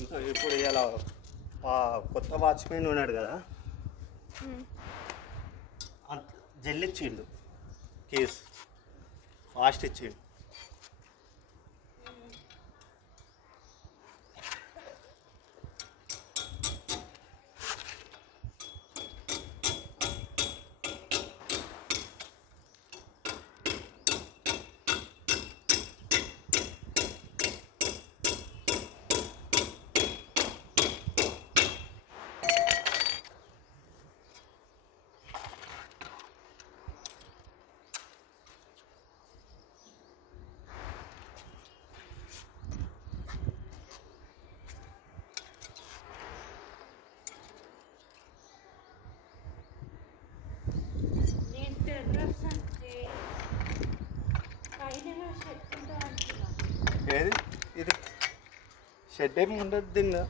ఇంకా ఇప్పుడు ఇలా కొత్త వాచ్మెన్ ఉన్నాడు కదా, జల్లి ఇచ్చిండు, కేసు ఫాస్ట్ ఇచ్చిండు. ఏది ఇది షెడ్ ఏమి ఉండదు దీన్ని.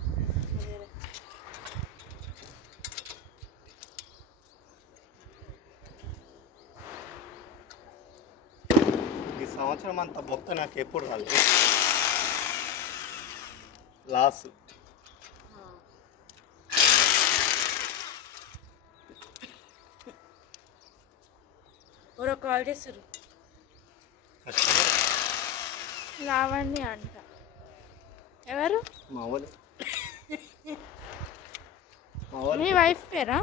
ఈ సంవత్సరం అంత బొక్క నాకు ఎప్పుడు రాలేదు, లాస్. ఎవరో కాల్ చేస్తారు, లావణ్య అంట. ఎవరు? మా వాళ్ళు. మీ వైఫ్ పేరా?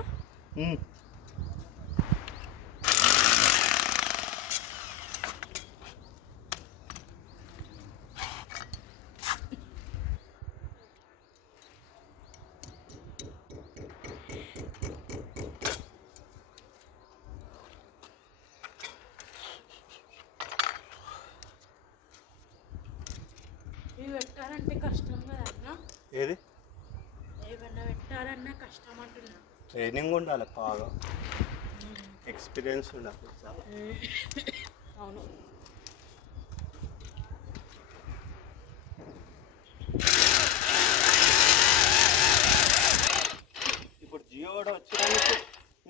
ఇవి పెట్టాలంటే కష్టం కదా. ఏది ఏమన్నా పెట్టాలన్నా కష్టం అంటున్నా. ట్రైనింగ్ ఉండాలి, బాగా ఎక్స్పీరియన్స్ ఉండాలి చాలా. అవును. ఇప్పుడు జియో కూడా వచ్చినందుకు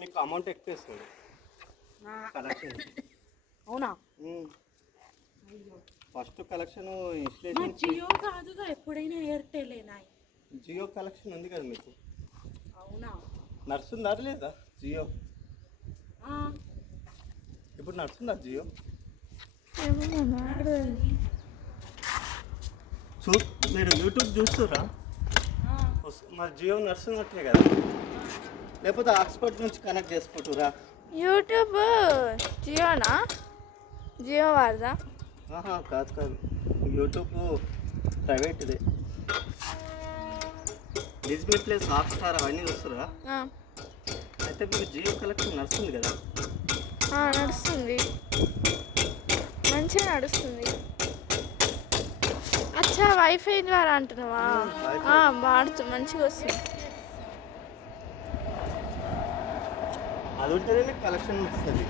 మీకు అమౌంట్ ఎక్కువ ఇస్తుంది కలెక్షన్. అవునా? ఫస్ట్ కలెక్షన్ ఇన్స్టలేషన్ జియో కాదుగా, ఎప్పుడైనా ఎయిర్టెలేనా? జియో కలెక్షన్ ఉంది కదా మీకు. అవునా? నడుస్తుందా లేదా జియో? ఇప్పుడు నడుస్తుందా జియో? మీరు యూట్యూబ్ చూస్తురా? మరి జియో నడుస్తున్నట్టే కదా, లేకపోతే హాట్స్పాట్ నుంచి కనెక్ట్ చేసుకుంటురా? యూట్యూబ్ జియోనా? జియో వాడదా? కాదు కాదు, యూట్యూబ్ ప్రైవేట్దే. డిజ్నీ ప్లస్ హాట్స్టార్ అవన్నీ చూస్తురా? అయితే మీకు జియో కలెక్షన్ నడుస్తుంది కదా? నడుస్తుంది, మంచిగా నడుస్తుంది. అచ్చా, వైఫై ద్వారా అంటున్నావా? వాడుతూ మంచిగా వస్తుంది. అది ఉంటేనే కలెక్షన్ వస్తుంది.